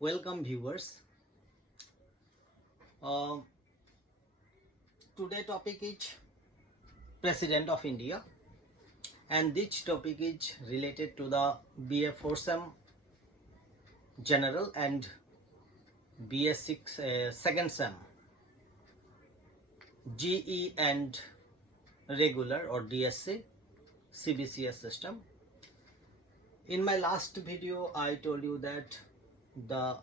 Welcome viewers. Today topic is President of India, and this topic is related to the BA 4 General and BA 6 second sem GE and regular or DSC CBCS system. In my last video, I told you that the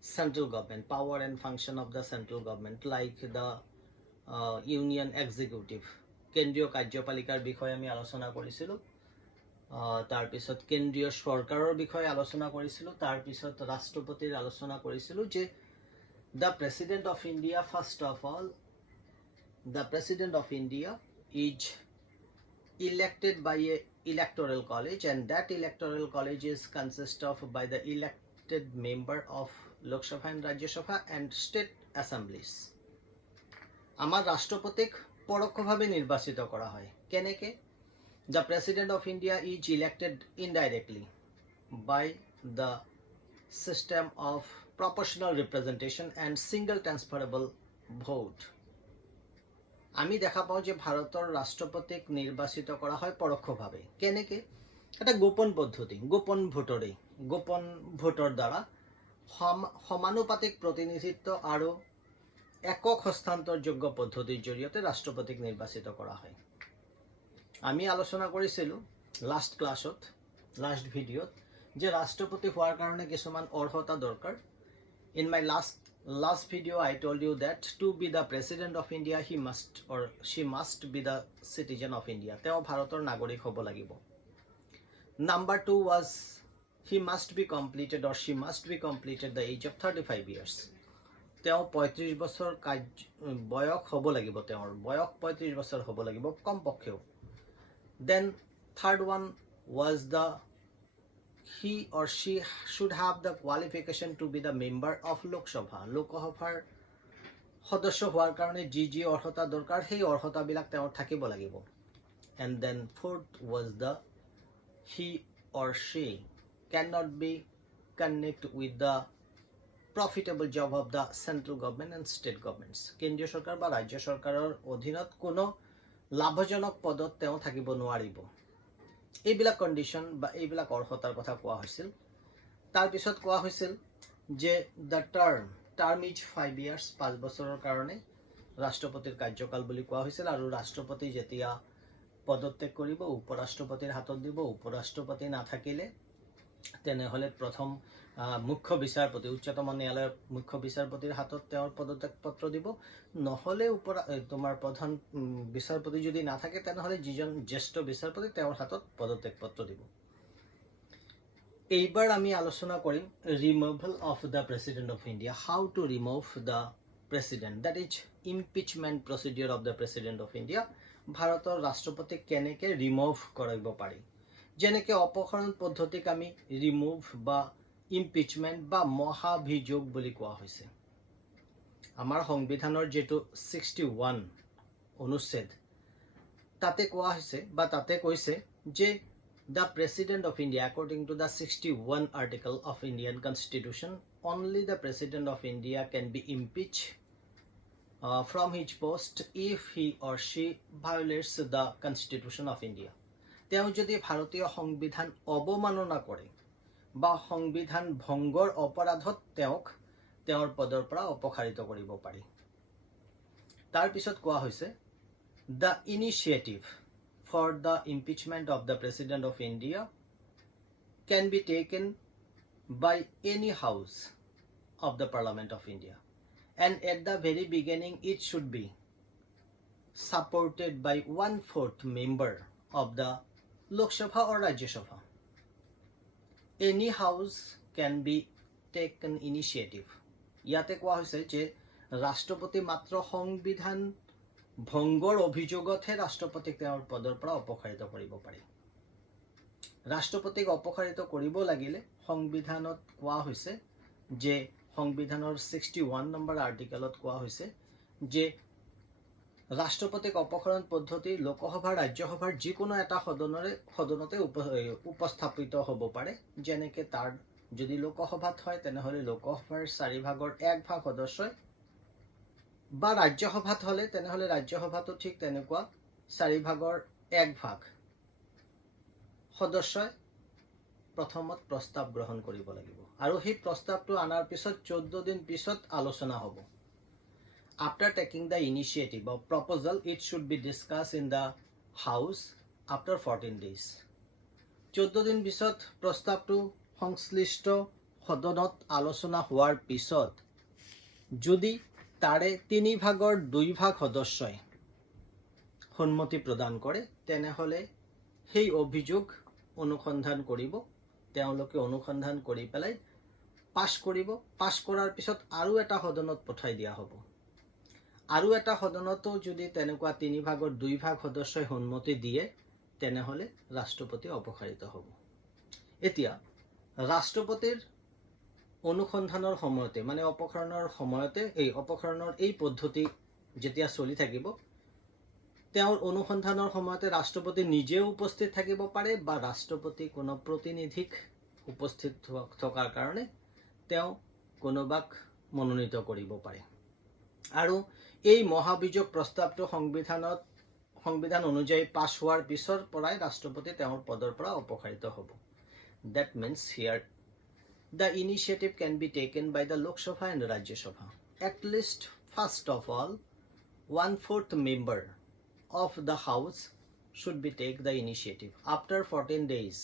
central government, power and function of the central government, like the union executive, কেন্দ্ৰীয় কাৰ্যপালিকাৰ বিষয়ে আমি আলোচনা কৰিছিলোঁ। তাৰ পিছত কেন্দ্ৰীয় সৰকাৰৰ বিষয়ে আলোচনা কৰিছিলোঁ। তাৰ পিছত ৰাষ্ট্ৰপতিৰ আলোচনা কৰিছিলোঁ যে the President of India, first of all, the President of India is elected by a electoral college, and that electoral college is consist of by the elected member of Lok Sabha and Rajya Sabha and state assemblies. Amar rashtropatik porokkhobhabe nirbachito kora hoy keneke the President of India is elected indirectly by the system of proportional representation and single transferable vote. আমি দেখা পাওঁ যে ভাৰতৰ ৰাষ্ট্ৰপতিক নিৰ্বাচিত কৰা হয় পৰোক্ষভাৱে কেনেকে এটা গোপন পদ্ধতি গোপন ভোটৰ দ্বাৰা সমানুপাতিক প্ৰতিনিধিত্ব আৰু একক হস্তান্তৰযোগ্য পদ্ধতিৰ জৰিয়তে ৰাষ্ট্ৰপতিক নিৰ্বাচিত কৰা হয়। আমি আলোচনা কৰিছিলোঁ লাষ্ট ক্লাছত লাষ্ট ভিডিঅ'ত যে ৰাষ্ট্ৰপতি হোৱাৰ কাৰণে কিছুমান অৰ্হতা দৰকাৰ। In my last video I told you that to be the President of India he must or she must be the citizen of India. Teo bharator nagorik hobo lagibo. Number 2 was he must be completed or she must be completed the age of 35 years. Teo 35 বছর বয়স hobo lagibo, teor বয়স 35 বছর hobo lagibo kom pokkheও. Then third one was the he or she should have the qualification to be the member of Lok Sabha. Lok Sabhar সদস্য হোৱাৰ কাৰণে যি অৰ্হতা দৰকাৰ সেই অৰ্হতাবিলাক তেওঁৰ থাকিব লাগিব। And then fourth was the he or she cannot be connect with the profitable job of the central government and state governments. কেন্দ্ৰীয় চৰকাৰ বা ৰাজ্য চৰকাৰৰ অধীনত কোনো লাভজনক পদত তেওঁ থাকিব নোৱাৰিব। এইবিলাক কণ্ডিশ্যন বা এইবিলাক অৰ্হতাৰ কথা কোৱা হৈছিল। তাৰ পিছত কোৱা হৈছিল যে দ্য টাৰ্ম ইজ 5 years 5 বছৰৰ কাৰণে ৰাষ্ট্ৰপতিৰ কাৰ্যকাল বুলি কোৱা হৈছিল। আৰু ৰাষ্ট্ৰপতি যেতিয়া পদত্যাগ কৰিব উপৰাষ্ট্ৰপতিৰ হাতত দিব। উপৰাষ্ট্ৰপতি নাথাকিলে তেনেহ'লে প্ৰথম মুখ্য বিচাৰপতি উচ্চতম ন্যায়ালয়ৰ মুখ্য বিচাৰপতিৰ হাতত তেওঁৰ পদত্যাগ পত্ৰ দিব। নহ'লে তোমাৰ প্ৰধান বিচাৰপতি যদি নাথাকে তেনেহ'লে যিজন জ্যেষ্ঠ বিচাৰপতি তেওঁৰ হাতত পদত্যাগ পত্ৰ দিব। এইবাৰ আমি আলোচনা কৰিম removal of the president of India, how to remove the president, that is impeachment procedure of the president of India. ভাৰতৰ ৰাষ্ট্ৰপতিক কেনেকৈ ৰিমুভ কৰিব পাৰি। যেনেকৈ অপসাৰণ পদ্ধতিক আমি ৰিমুভ বা ইম্পিচমেণ্ট বা মহাভিযোগ বুলি কোৱা হৈছে। আমাৰ সংবিধানৰ যেটো 61 অনুচ্ছেদ তাতে কোৱা হৈছে বা তাতে কৈছে যে the President of India, according to the 61 article of Indian Constitution, only the President of India can be impeached from his post if he or she violates the Constitution of India. তেওঁ যদি ভাৰতীয় সংবিধান অবমাননা কৰে বা সংবিধান ভংগৰ অপৰাধত তেওঁক তেওঁৰ পদৰ পৰা অপসাৰিত কৰিব পাৰি। তাৰ পিছত কোৱা হৈছে the initiative for the impeachment of the President of India can be taken by any house of the Parliament of India, and at the very beginning it should be supported by 1/4 member of the Lok Sabha or Rajya Sabha. Any house can be taken initiative. ইয়াতে কোৱা হৈছে যে ৰাষ্ট্ৰপতি মাত্ৰ সংবিধান ভংগৰ অভিযোগতহে ৰাষ্ট্ৰপতিক তেওঁৰ পদৰ পৰা অপসাৰিত কৰিব পাৰি। ৰাষ্ট্ৰপতিক অপসাৰিত কৰিব লাগিলে সংবিধানত কোৱা হৈছে যে সংবিধানৰ 61 নম্বৰ আৰ্টিকেলত কোৱা হৈছে যে ৰাষ্ট্ৰপতিক অপসাৰণ পদ্ধতি লোকসভা ৰাজ্যসভাৰ যিকোনো এটা সদনতে উপস্থাপিত হ'ব পাৰে, যেনেকৈ তাৰ যদি লোকসভাত হয় তেনেহলে লোকসভাৰ 4/1 ভাগ সদস্যই, বা ৰাজ্যসভাত হলে তেনেহলে ৰাজ্যসভাতো ঠিক তেনেকুৱা 4/1 ভাগ সদস্যই প্ৰথমত প্ৰস্তাৱ গ্ৰহণ কৰিব লাগিব, আৰু সেই প্ৰস্তাৱটো আনাৰ পিছত 14 দিন পিছত আলোচনা হ'ব। After taking the initiative of proposal, it should be discussed in the House after 14 days. 14 দিন পিছত প্ৰস্তাৱটো সংশ্লিষ্ট সদনত আলোচনা হোৱাৰ পিছত যদি তাৰে 3/2 ভাগ সদস্যই সন্মতি প্ৰদান কৰে তেনেহলে সেই অভিযোগ অনুসন্ধান কৰিব, তেওঁলোকে অনুসন্ধান কৰি পেলাই পাছ কৰিব। পাছ কৰাৰ পিছত আৰু এটা সদনত পঠাই দিয়া হ'ব, আৰু এটা সদনতো যদি তেনেকুৱা 3/2 ভাগ সদস্যই সন্মতি দিয়ে তেনেহলে ৰাষ্ট্ৰপতি অপসাৰিত হ'ব। এতিয়া ৰাষ্ট্ৰপতিৰ অনুসন্ধানৰ সময়তে মানে অপসাৰণৰ সময়তে অপসাৰণৰ এই পদ্ধতি যেতিয়া চলি থাকিব, তেওঁৰ অনুসন্ধানৰ সময়তে ৰাষ্ট্ৰপতি নিজেও উপস্থিত থাকিব পাৰে বা ৰাষ্ট্ৰপতি কোনো প্ৰতিনিধিক উপস্থিত থকাৰ কাৰণে তেওঁ কোনোবাক মনোনীত কৰিব পাৰে। আৰু এই মহাভিযোগ প্ৰস্তাৱটো সংবিধান অনুযায়ী পাছ হোৱাৰ পিছৰ পৰাই ৰাষ্ট্ৰপতি তেওঁৰ পদৰ পৰা অপসাৰিত হ'ব। That means here the initiative can be taken by the Lok Sabha and Rajya Sabha. At least first of all 1/4 member of the House should be take the initiative. After 14 days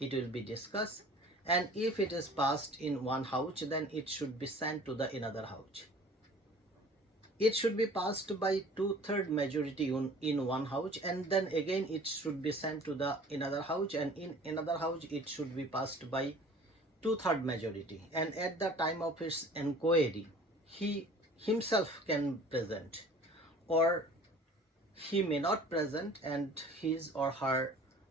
it will be discussed, and if it is passed in one house then it should be sent to the another house. It should be passed by 2/3 majority in one house, and then again it should be sent to the another house, and in another house it should be passed by 2/3 majority, and at the time of his inquiry he himself can present, or he may not present and his or her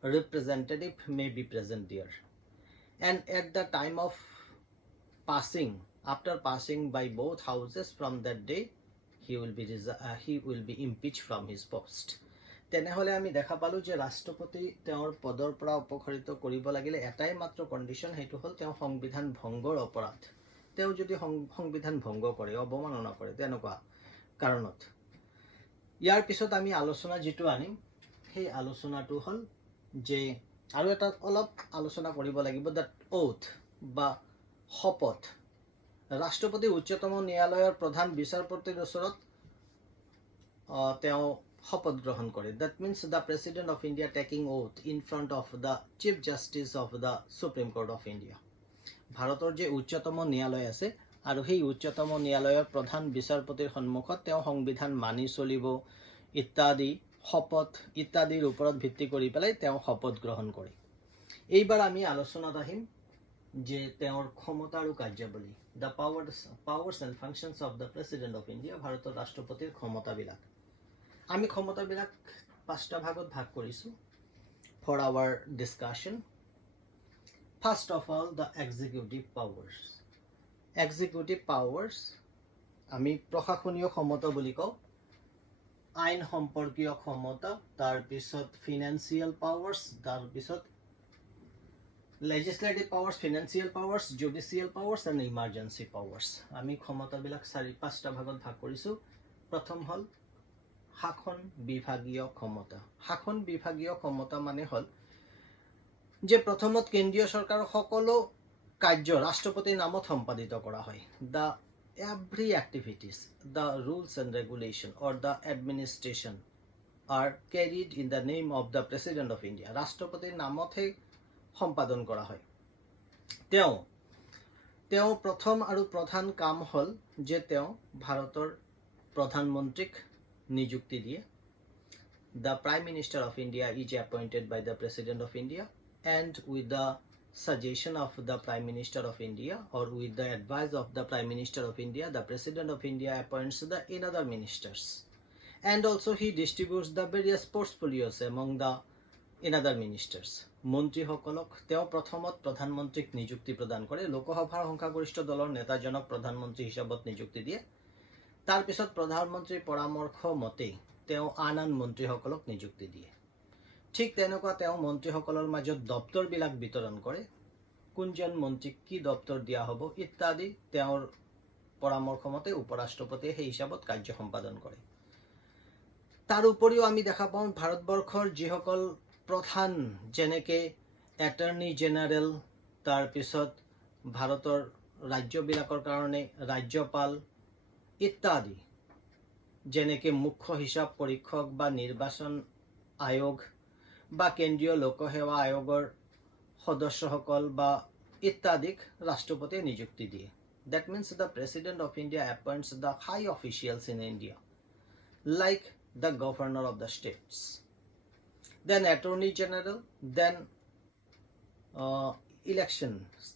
representative may be present there, and at the time of passing, after passing by both houses from that day he will be impeached from his post. তেনেহলে আমি দেখা পালো যে ৰাষ্ট্ৰপতি তেওঁৰ পদৰ পৰা অপসাৰিত কৰিব লাগিলে এটাই মাত্ৰ কণ্ডিশ্যন, সেইটো হ'ল তেওঁ সংবিধান ভংগৰ অপৰাধ, তেওঁ যদি সংবিধান ভংগ কৰে, অৱমাননা কৰে তেনেকুৱা কাৰণত। ইয়াৰ পিছত আমি আলোচনা যেটো আনিম সেই আলোচনাটো হ'ল যে আৰু এটা অলপ আলোচনা কৰিব লাগিব দ্য ওথ বা শপথ। ৰাষ্ট্ৰপতি উচ্চতম ন্যায়ালয়ৰ প্ৰধান বিচাৰপতিৰ ওচৰত তেওঁ শপথ গ্ৰহণ কৰে। That means the President of India taking oath in front of the Chief Justice of the Supreme Court of India. ভাৰতৰ যে উচ্চতম ন্যায়ালয় আছে আৰু সেই উচ্চতম ন্যায়ালয়ৰ প্ৰধান বিচাৰপতিৰ সন্মুখত তেওঁ সংবিধান মানি চলিব ইত্যাদি শপথ ইত্যাদিৰ ওপৰত ভিত্তি কৰি পেলাই তেওঁ শপথ গ্ৰহণ কৰে। এইবাৰ আমি আলোচনাত আহিম যে তেওঁৰ ক্ষমতা আৰু কাৰ্যাৱলী, the powers and functions of the President of India, ভাৰতৰ ৰাষ্ট্ৰপতিৰ ক্ষমতাবিলাক। আমি ক্ষমতাবিলাক 5টা ভাগত ভাগ কৰিছো for our discussion. First of all, the executive powers. Executive powers আমি প্ৰশাসনীয় ক্ষমতা বুলি কওঁ, আইন সম্পৰ্কীয় ক্ষমতা, তাৰ পিছত ফিনান্সিয়াল পাৱাৰ্স, তাৰ পিছত legislative powers, financial powers, judicial powers and emergency powers. আমি ক্ষমতাবিলাক 4-5টা ভাগত ভাগ কৰিছো। প্ৰথম হ'ল শাসন বিভাগীয় ক্ষমতা। শাসন বিভাগীয় ক্ষমতা মানে হ'ল যে প্ৰথমত কেন্দ্ৰীয় চৰকাৰৰ সকলো কাৰ্য ৰাষ্ট্ৰপতিৰ নামত সম্পাদিত কৰা হয়। The every activities, the rules and regulation or the administration are carried in the name of the President of India. ৰাষ্ট্ৰপতিৰ নামতহে সম্পাদন কৰা হয়। তেওঁ প্ৰথম আৰু প্ৰধান কাম হ'ল যে তেওঁ ভাৰতৰ প্ৰধানমন্ত্ৰীক নিযুক্তি দিয়ে। The Prime Minister of India is appointed by the President of India, and with the suggestion of the Prime Minister of India or with the advice of the Prime Minister of India, the President of India appoints the another ministers, and also he distributes the various portfolios among the another ministers. মন্ত্ৰীসকলক তেওঁ প্ৰথমত প্ৰধানমন্ত্ৰীক নিযুক্তি প্ৰদান কৰে। লোকসভাৰ সংখ্যাগৰিষ্ঠ দলৰ নেতাজনক প্ৰধানমন্ত্ৰী হিচাপত নিযুক্তি দিয়ে। তাৰ পিছত প্ৰধানমন্ত্ৰীৰ পৰামৰ্শ মতে তেওঁ আন মন্ত্ৰীসকলক নিযুক্তি দিয়ে। ঠিক তেনেকুৱা তেওঁ মন্ত্ৰীসকলৰ মাজত দপ্তৰবিলাক বিতৰণ কৰে। কোনজন মন্ত্ৰীক কি দপ্তৰ দিয়া হ'ব ইত্যাদি তেওঁৰ পৰামৰ্শ মতে উপৰাষ্ট্ৰপতিয়ে সেই হিচাপত কাৰ্য সম্পাদন কৰে। তাৰ উপৰিও আমি দেখা পাওঁ ভাৰতবৰ্ষৰ যিসকল প্ৰধান যেনেকে এটৰ্নি জেনেৰেল, তাৰপিছত ভাৰতৰ ৰাজ্যবিলাকৰ কাৰণে ৰাজ্যপাল ইত্যাদি, যেনেকে মুখ্য হিচাপ পৰীক্ষক বা নিৰ্বাচন আয়োগ বা কেন্দ্ৰীয় লোকসেৱা আয়োগৰ সদস্যসকল বা ইত্যাদিক ৰাষ্ট্ৰপতিয়ে নিযুক্তি দিয়ে। That means the President of India appoints the high officials in India, like the governor of the states, then Attorney General, then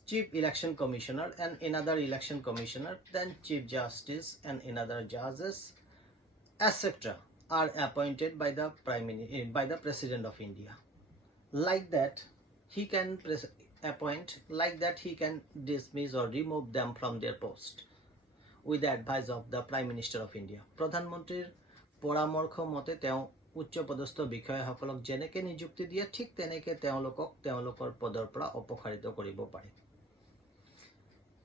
Chief Election Commissioner and another Election Commissioner, then Chief Justice and another judges, etc. are appointed by the President of India. Like that, he can appoint, like that he can dismiss or remove them from their post with the advice of the Prime Minister of India. প্ৰধানমন্ত্ৰীৰ পৰামৰ্শ মতে তেওঁ উচ্চ পদস্থ বিষয়াসকলক যেনেকে নিযুক্তি দিয়ে ঠিক তেনেকে তেওঁলোকক তেওঁলোকৰ পদৰ পৰা অপসাৰিত কৰিব পাৰে।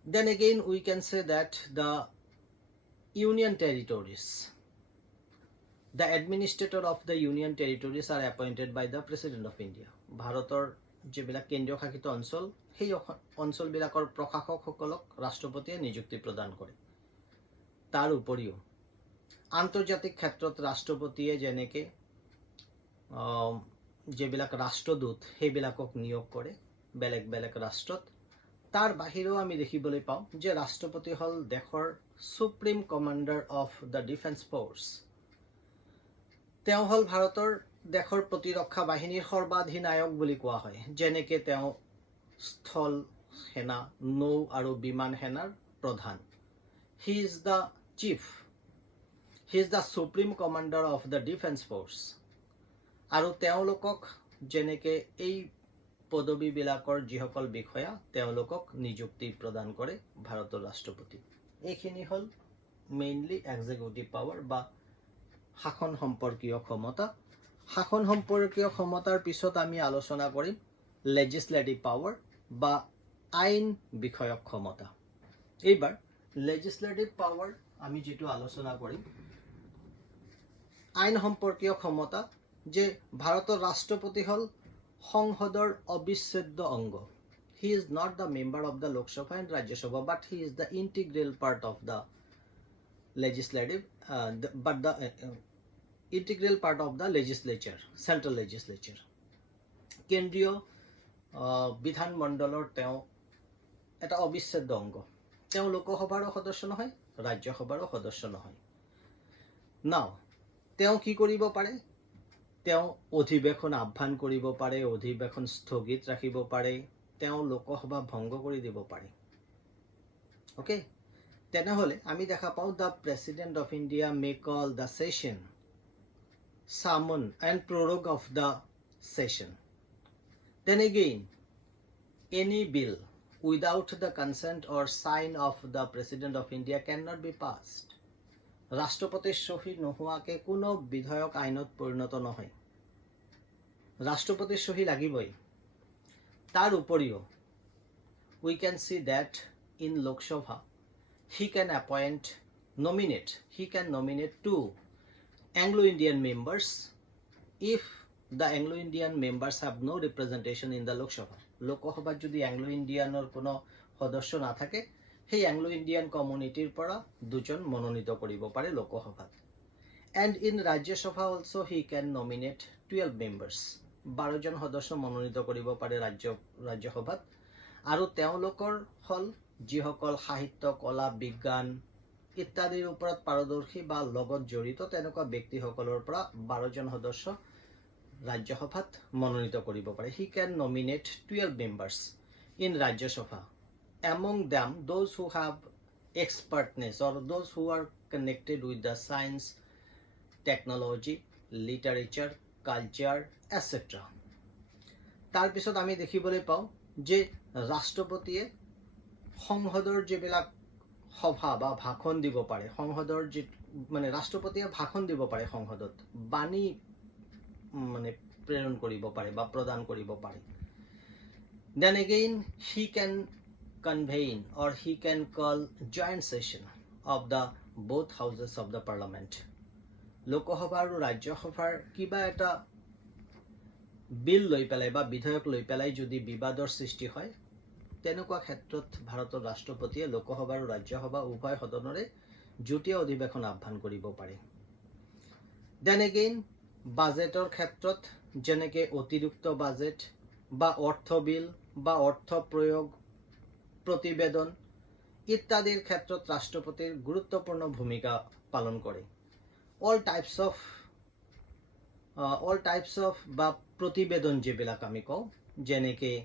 Then again we can say that the union territories, the administrator of the union territories are appointed by the President of India. ভাৰতৰ যিবিলাক কেন্দ্ৰীয় শাসিত অঞ্চল সেই অঞ্চলবিলাকৰ প্ৰশাসকসকলক ৰাষ্ট্ৰপতিয়ে নিযুক্তি প্ৰদান কৰে। তাৰ উপৰিও আন্তৰ্জাতিক ক্ষেত্ৰত ৰাষ্ট্ৰপতিয়ে যেনেকে যিবিলাক ৰাষ্ট্ৰদূত সেইবিলাকক নিয়োগ কৰে বেলেগ বেলেগ ৰাষ্ট্ৰত, তাৰ বাহিৰেও আমি দেখিবলৈ পাওঁ যে ৰাষ্ট্ৰপতি হ'ল দেশৰ supreme commander of the defence force. তেওঁ হ'ল ভাৰতৰ দেশৰ প্ৰতিৰক্ষা বাহিনীৰ সৰ্বাধিনায়ক বুলি কোৱা হয়, যেনেকে তেওঁ স্থল সেনা, নৌ আৰু বিমান সেনাৰ প্ৰধান। He is the chief, he is the supreme commander of the defence force. আৰু তেওঁলোকক যেনেকে এই পদবীবিলাকৰ যিসকল বিষয়া তেওঁলোকক নিযুক্তি প্ৰদান কৰে ভাৰতৰ ৰাষ্ট্ৰপতি। এইখিনি হ'ল মেইনলি এক্সিকিউটিভ পাৱাৰ বা শাসন সম্পৰ্কীয় ক্ষমতা। শাসন সম্পৰ্কীয় ক্ষমতাৰ পিছত আমি আলোচনা কৰিম লেজিসলেটিভ পাৱাৰ বা আইন বিষয়ক ক্ষমতা। এইবাৰ লেজিসলেটিভ পাৱাৰ আমি যেটো আলোচনা কৰিম আইন সম্পৰ্কীয় ক্ষমতা, যে ভাৰতৰ ৰাষ্ট্ৰপতি হ'ল সংসদৰ অবিচ্ছেদ্য অংগ। He is not the member of the Lok Sabha and Rajya Sabha, but he is the integral part of the legislative, but the integral part of the legislature, central legislature. কেন্দ্ৰীয় বিধান মণ্ডলৰ তেওঁ এটা অবিচ্ছেদ্য অংগ। তেওঁ লোকসভাৰো সদস্য নহয়, ৰাজ্যসভাৰো সদস্য নহয়। নাও তেওঁ কি কৰিব পাৰে? তেওঁ অধিৱেশন আহ্বান কৰিব পাৰে, অধিৱেশন স্থগিত ৰাখিব পাৰে, তেওঁ লোকসভা ভংগ কৰি দিব পাৰে। ওকে, তেনেহলে আমি দেখা পাওঁ the president of India may call the session, summon and prorogue of the session. Then again, any bill without the consent or sign of the President of India cannot be passed. ৰাষ্ট্ৰপতিৰ সহি নোহোৱাকে কোনো বিধেয়ক আইনত পৰিণত নহয়। ৰাষ্ট্ৰপতিৰ সহি লাগিবই। তাৰ উপৰিও we can see that in Lok Sabha he can nominate two Anglo-Indian members if the Anglo-Indian members have no representation in the Lok Sabha. লোকসভাত যদি Anglo-Indianৰ কোনো সদস্য না থাকে, সেই Anglo-Indian communityৰ পৰা দুজন মনোনীত কৰিব পাৰে লোকসভাত। And in Rajya Sabha also he can nominate 12 members. 12 জন সদস্য মনোনীত কৰিব পাৰে ৰাজ্যসভাত। আৰু তেওঁলোকৰ হল যিসকল সাহিত্য, কলা, বিজ্ঞান ইত্যাদিৰ ওপৰত পাৰদৰ্শী বা লগত জড়িত তেনেকুৱা ব্যক্তিসকলৰ পৰা 12 জন সদস্য ৰাজ্যসভাত মনোনীত কৰিব পাৰে। He can nominate 12 members in Rajya Sabha. Among them, those who have expertness or those who are connected with the science, technology, literature, culture, etc. তাৰ পিছত আমি দেখিবলৈ পাওঁ যে ৰাষ্ট্ৰপতিয়ে সংসদৰ যিবিলাক সভা বা ভাষণ দিব পাৰে, সংসদৰ যি মানে ৰাষ্ট্ৰপতিয়ে ভাষণ দিব পাৰে সংসদত, বাণী মানে প্ৰেৰণ কৰিব পাৰে বা প্ৰদান কৰিব পাৰে। Then again, he can convene or he can call joint session of the both houses of the parliament. Lok Sabha আৰু ৰাজ্যসভাৰ কিবা এটা বিল লৈ পেলাই বা বিধেয়ক লৈ পেলাই যদি বিবাদৰ সৃষ্টি হয়, তেনেকুৱা ক্ষেত্ৰত ভাৰতৰ ৰাষ্ট্ৰপতিয়ে লোকসভা আৰু ৰাজ্যসভা উভয় সদনৰে যুটীয়া অধিৱেশন আহ্বান কৰিব পাৰে। Then again, বাজেটৰ ক্ষেত্ৰত যেনেকৈ অতিৰিক্ত বাজেট বা অৰ্থ বিল বা অৰ্থ প্ৰয়োগ প্ৰতিবেদন ইত্যাদিৰ ক্ষেত্ৰত ৰাষ্ট্ৰপতিৰ গুৰুত্বপূৰ্ণ ভূমিকা পালন কৰে। all types of বা প্ৰতিবেদন যিবিলাক আমি কওঁ, যেনেকৈ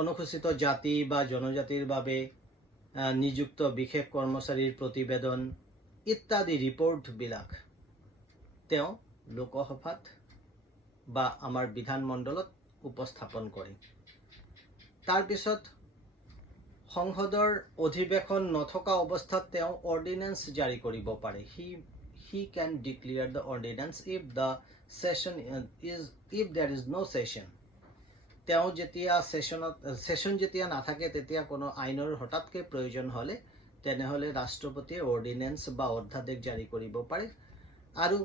অনুসূচিত জাতি বা জনজাতিৰ বাবে নিযুক্ত বিশেষ কৰ্মচাৰীৰ প্ৰতিবেদন ইত্যাদি ৰিপৰ্টবিলাক তেওঁ লোকসভাত বা আমাৰ বিধানমণ্ডলত উপস্থাপন কৰে। তাৰপিছত সংসদৰ অধিৱেশন নথকা অৱস্থাত তেওঁ অৰ্ডিনেন্স জাৰি কৰিব পাৰে। He can declare the ordinance if there is no session. তেওঁ যেতিয়া সেশন যেতিয়া নাথাকে তেতিয়া কোনো আইনৰ হঠাৎকৈ প্ৰয়োজন হ'লে তেনেহ'লে ৰাষ্ট্ৰপতিয়ে অৰ্ডিনেন্স বা অধ্যাদেশ জাৰি কৰিব পাৰে। আৰু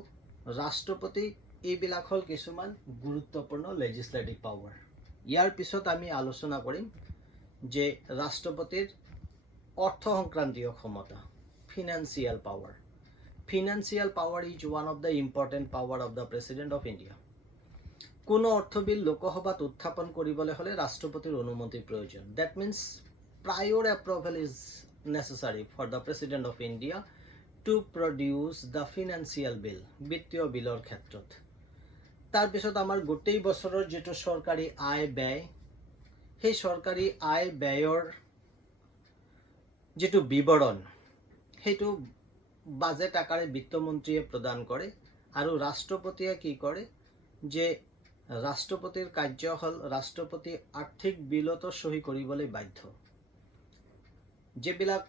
ৰাষ্ট্ৰপতি এইবিলাক হ'ল কিছুমান গুৰুত্বপূৰ্ণ লেজিসলেটিভ পাৱাৰ। ইয়াৰ পিছত আমি আলোচনা কৰিম যে ৰাষ্ট্ৰপতিৰ অৰ্থ সংক্ৰান্তীয় ক্ষমতা, financial power. Financial power is one of the important power of the President of India. কোনো অৰ্থ বিল লোকসভাত উত্থাপন কৰিবলৈ হ'লে ৰাষ্ট্ৰপতিৰ অনুমতিৰ প্ৰয়োজন। That means prior approval is necessary for the President of India to produce the financial bill, বিত্তীয় বিলৰ ক্ষেত্ৰত। তাৰপিছত আমাৰ গোটেই বছৰৰ যিটো চৰকাৰী আয় ব্যয়, সেই চৰকাৰী আয় ব্যয়ৰ যিটো বিৱৰণ, সেইটো বাজেট আকাৰে বিত্তমন্ত্ৰীয়ে প্ৰদান কৰে। আৰু ৰাষ্ট্ৰপতিয়ে কি কৰে যে ৰাষ্ট্ৰপতিৰ কাৰ্য হ'ল ৰাষ্ট্ৰপতি আৰ্থিক বিলতো সহি কৰিবলৈ বাধ্য। যিবিলাক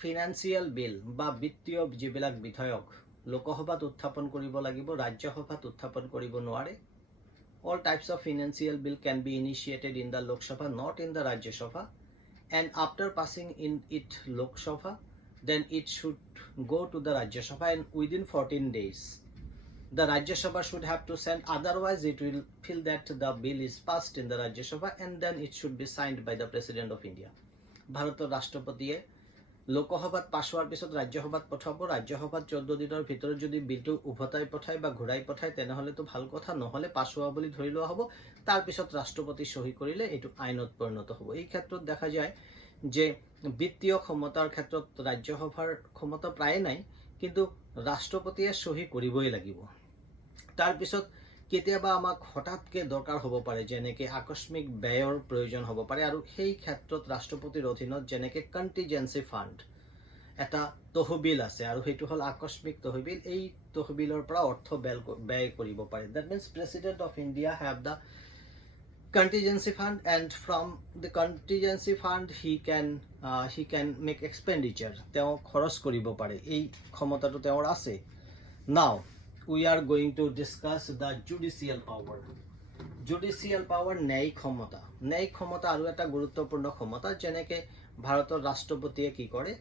ফিনান্সিয়েল বিল বা বিত্তীয় যিবিলাক বিধেয়ক লোকসভাত উত্থাপন কৰিব লাগিব, ৰাজ্যসভাত উত্থাপন কৰিব নোৱাৰে। All types of financial bill can be initiated in the Lok Sabha, not in the Rajya Sabha. And after passing in it Lok Sabha, then it should go to the Rajya Sabha, and within 14 days the Rajya Sabha should have to send, otherwise it will feel that the bill is passed in the Rajya Sabha and then it should be signed by the President of India. ভাৰতৰ ৰাষ্ট্ৰপতিয়ে লোকসভাত পাছ হোৱাৰ পিছত ৰাজ্যসভাত পঠাব। ৰাজ্যসভাত 14 দিনৰ ভিতৰত যদি বিলটো উভতাই পঠায় বা ঘূৰাই পঠায় তেনেহ'লেতো ভাল কথা, নহ'লে পাছ হোৱা বুলি ধৰি লোৱা হ'ব। তাৰপিছত ৰাষ্ট্ৰপতি সহি কৰিলে এইটো আইনত পৰিণত হ'ব। এই ক্ষেত্ৰত দেখা যায় যে বিত্তীয় ক্ষমতাৰ ক্ষেত্ৰত ৰাজ্যসভাৰ ক্ষমতা প্ৰায়ে নাই, কিন্তু ৰাষ্ট্ৰপতিয়ে সহি কৰিবই লাগিব। তাৰপিছত কেতিয়াবা আমাক হঠাৎকৈ দৰকাৰ হ'ব পাৰে, যেনেকৈ আকস্মিক ব্যয়ৰ প্ৰয়োজন হ'ব পাৰে, আৰু সেই ক্ষেত্ৰত ৰাষ্ট্ৰপতিৰ অধীনত যেনেকৈ কণ্টিজেঞ্চি ফাণ্ড এটা তহবিল আছে, আৰু সেইটো হ'ল আকস্মিক তহবিল। এই তহবিলৰ পৰা অৰ্থ ব্যয় কৰিব পাৰে। That means President of India have the contingency fund, and from the contingency fund he can make expenditure. তেওঁ খৰচ কৰিব পাৰে, এই ক্ষমতাটো তেওঁৰ আছে। Now we are going to discuss the judicial power. Judicial power ন্যায়িক ক্ষমতা। ন্যায়িক ক্ষমতা আৰু এটা গুৰুত্বপূৰ্ণ ক্ষমতা, যেনেকৈ ভাৰতৰ ৰাষ্ট্ৰপতিয়ে কি কৰে,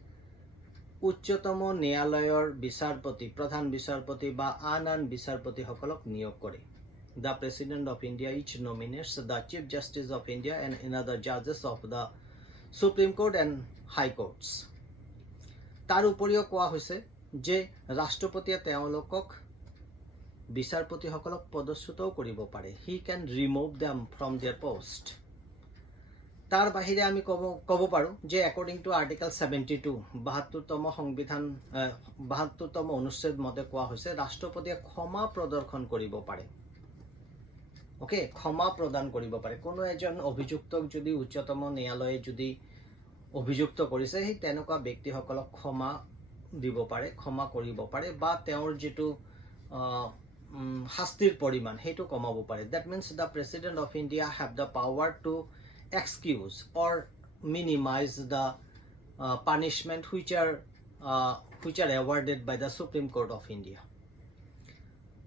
উচ্চতম ন্যায়ালয়ৰ বিচাৰপতি, প্ৰধান বিচাৰপতি বা আন বিচাৰপতিসকলক নিয়োগ কৰে। The President of India each nominates the Chief Justice of India and another judges of the Supreme Court and High Courts. তাৰ উপৰিও কোৱা হৈছে যে ৰাষ্ট্ৰপতিয়ে তেওঁলোকক বিচাৰপতিসকলক পদচ্যুতও কৰিব পাৰে। He can remove them from their post. তাৰ বাহিৰে আমি ক'ব পাৰোঁ যে according to Article 72, 72তম সংবিধান 72তম অনুচ্ছেদ মতে কোৱা হৈছে ৰাষ্ট্ৰপতিয়ে ক্ষমা প্ৰদৰ্শন কৰিব পাৰে। ওকে, ক্ষমা প্ৰদান কৰিব পাৰে। কোনো এজন অভিযুক্তক যদি উচ্চতম ন্যায়ালয়ে যদি অভিযুক্ত কৰিছে, সেই তেনেকুৱা ব্যক্তিসকলক ক্ষমা দিব পাৰে, ক্ষমা কৰিব পাৰে, বা তেওঁৰ যিটো শাস্তিৰ পৰিমাণ সেইটো কমাব পাৰে। That means the President of India have the power to excuse or minimize the punishment which are awarded by the Supreme Court of India.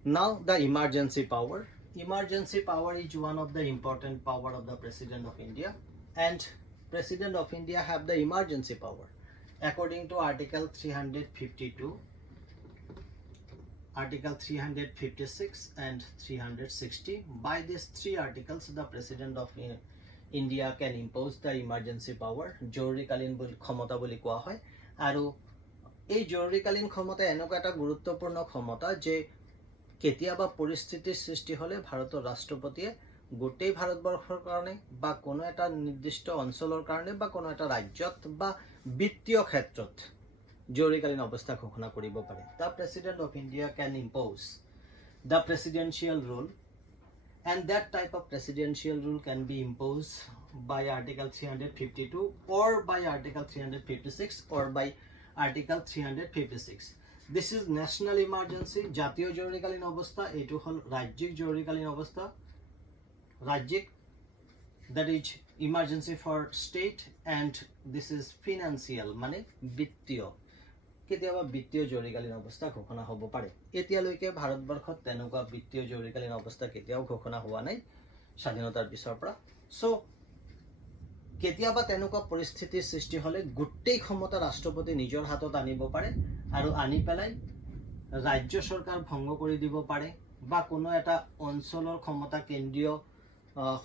Now the emergency power. emergency power is one of the important power of the President of India, and President of India have the emergency power according to Article 352, Article 356 and 360. By these three articles, the President of India can impose the emergency power. জৰুৰীকালীন ক্ষমতা বুলি কোৱা হয়। আৰু এই জৰুৰীকালীন ক্ষমতা এনেকুৱা এটা গুৰুত্বপূৰ্ণ ক্ষমতা যে কেতিয়াবা পৰিস্থিতিৰ সৃষ্টি হলে ভাৰতৰ ৰাষ্ট্ৰপতিয়ে গোটেই ভাৰতবৰ্ষৰ কাৰণে বা কোনো এটা নিৰ্দিষ্ট অঞ্চলৰ কাৰণে বা কোনো এটা ৰাজ্যত বা বিত্তীয় ক্ষেত্ৰত জৰুৰীকালীন অৱস্থা ঘোষণা কৰিব পাৰে। The President of India can impose the presidential rule, and that type of presidential rule can be imposed by Article 352 or by Article 356 or by Article 356. This is national emergency, জাতীয় জৰুৰীকালীন অৱস্থা। এইটো হল ৰাজ্যিক জৰুৰীকালীন অৱস্থা, ৰাজ্যিক, that is emergency for state, and this is financial, মানে বিত্তীয়। কেতিয়াবা বিত্তীয় জৰুৰীকালীন অৱস্থা ঘোষণা হ'ব পাৰে। এতিয়ালৈকে ভাৰতবৰ্ষত তেনেকুৱা বিত্তীয় জৰুৰীকালীন অৱস্থা কেতিয়াও ঘোষণা হোৱা নাই স্বাধীনতাৰ পিছৰ পৰা। সো কেতিয়াবা তেনেকুৱা পৰিস্থিতিৰ সৃষ্টি হলে গোটেই ক্ষমতা ৰাষ্ট্ৰপতি নিজৰ হাতত আনিব পাৰে আৰু আনি পেলাই ৰাজ্য চৰকাৰ ভংগ কৰি দিব পাৰে বা কোনো এটা অঞ্চলৰ ক্ষমতা কেন্দ্ৰীয়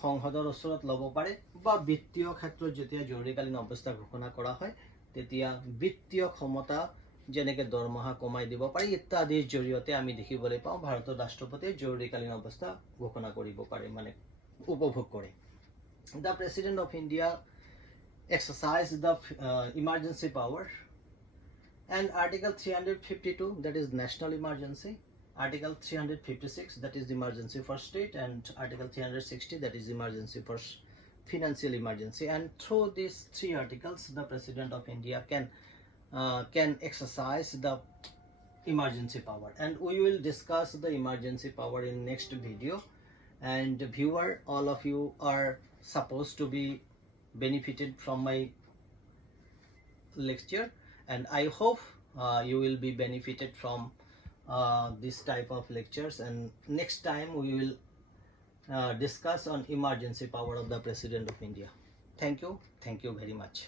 সংসদৰ ওচৰত ল'ব পাৰে বা বিত্তীয় ক্ষেত্ৰত যেতিয়া জৰুৰীকালীন অৱস্থা ঘোষণা কৰা হয় তেতিয়া বিত্তীয় ক্ষমতা যেনেকৈ দৰমহা কমাই দিব পাৰি ইত্যাদিৰ জৰিয়তে আমি দেখিবলৈ পাওঁ ভাৰতৰ ৰাষ্ট্ৰপতিয়ে জৰুৰীকালীন অৱস্থা ঘোষণা কৰিব পাৰে, মানে উপভোগ কৰে। The President of India exercise the emergency power, and Article 352, that is national emergency, Article 356, that is emergency for state, and Article 360, that is emergency for financial emergency. And through these three articles, the President of India can exercise the emergency power, and we will discuss the emergency power in next video. And viewer, all of you are supposed to be benefited from my lecture, and I hope you will be benefited from this type of lectures, and next time we will discuss on emergency power of the President of India. Thank you very much.